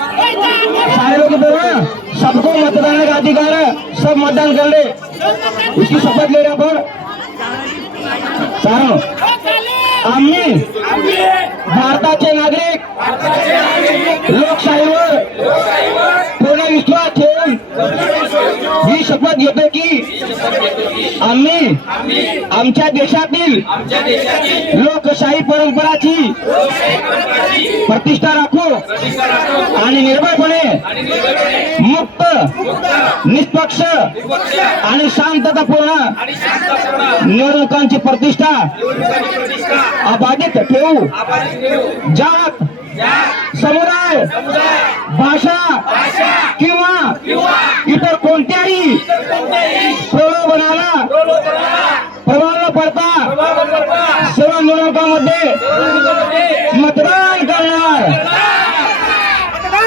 सारे लोग इधर हैं, सबको मतदान का अधिकार है, सब मतदान कर ले। उसकी शपथ ले रहे आपण सारो आम्ही भारताचे नागरिक लोकशाहीवर पूर्ण विश्वास ठेवून ही शपथ घेतो की आम्ही आमच्या देशातील लोकशाही परंपराची प्रतिष्ठा राखू आणि निर्भयपणे मुक्त निष्पक्ष आणि शांततापूर्ण निवडणुकांची प्रतिष्ठा अबाधित ठेवू। जात समुदाय भाषा किंवा इतर कोणत्याही